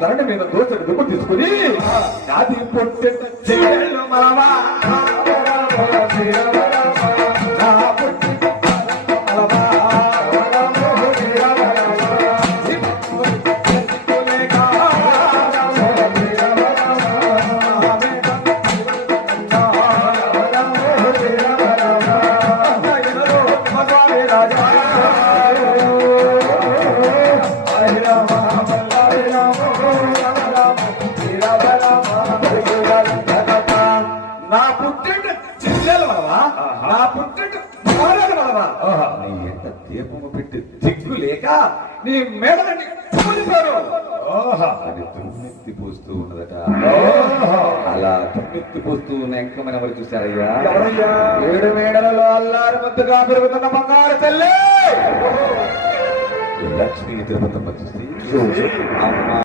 ధరణి మీద దోచడు దుమ్ము తీసుకుని నాది పొట్టె మలవా నా పుట్టెంట చెల్లెలు వలవా నా పుట్టెంట మారలు వలవా నీ ఎంత దీపము పెట్టి దిగ్గు లేక నీ మేడలని కూలిపోరు అని తుమ్మెత్తి పోస్తూ ఉన్నదట. అలా తుమ్మెత్తి పోస్తూ ఉన్న ఎంకమైన వారు చూశారయ్యా. 7 మేడలలో అల్లారు ముద్దుగా పెరుగుతున్న బంగారు తల్లి లక్ష్మీ తిరుపతమ్మ చూసి